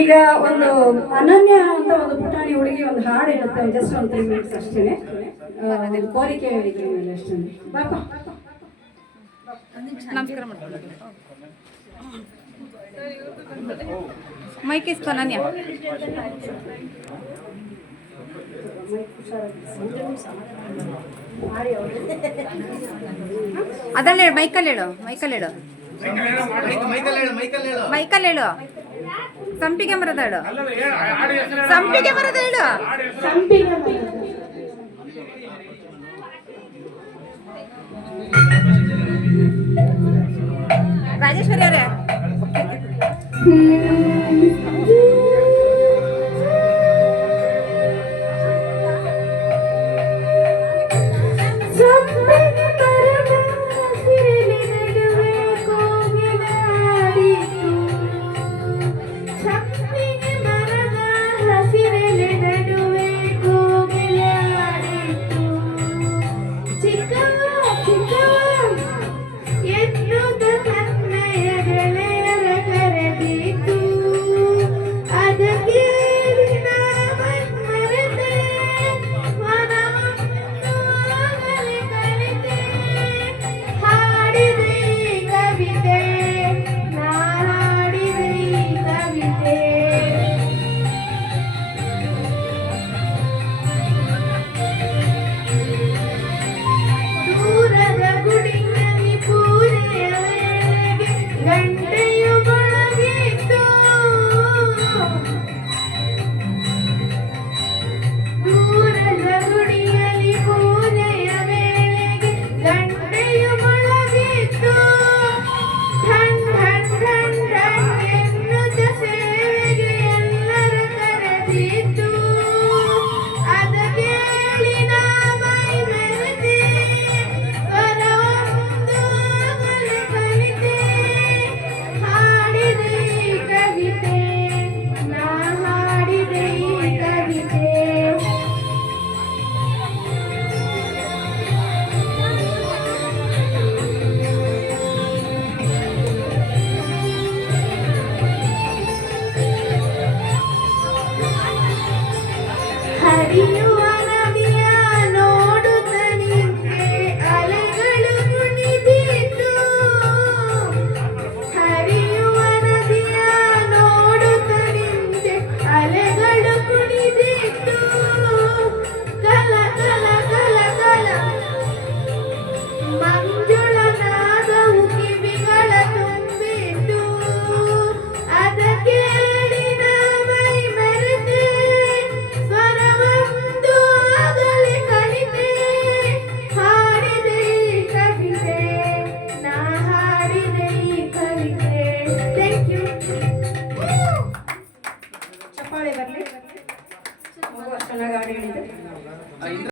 ಈಗ ಒಂದು ಅನನ್ಯ ಅಂತ ಒಂದು ಪುಟಾಣಿ ಹುಡುಗಿ ಒಂದು ಹಾಡು ಹೇಳುತ್ತೆ, ಜಸ್ಟ್ ಒಂದು 3 ಮಿನಿಟ್ಸ್ ಅಷ್ಟೇ. ಕೋರಿಕೆ ಹೇಳಿಕೆ ಮೇಲೆ ಅಷ್ಟೇ. ಪಾಪ ನಮಸ್ಕಾರ ಮಾಡ್ಕೊಳ್ಳಿ. ಮೈಕ್ ಇಸ್ಕೊ ಅನನ್ಯ. ಅದಲ್ಲ ಹೇಳು, ಮೈಕಲ್ಲಿ ಹೇಳು, ಮೈಕಲ್ಲಿ ಹೇಳು, ಮೈಕಲ್ಲಿ ಹೇಳು. ಸಂಪಿಗೆ ಮರದ ಹೇಳು, ಸಂಪಿಗೆ ಮರದ ಹೇಳು. ರಾಜೇಶ್ವರಿ ಅವರೇ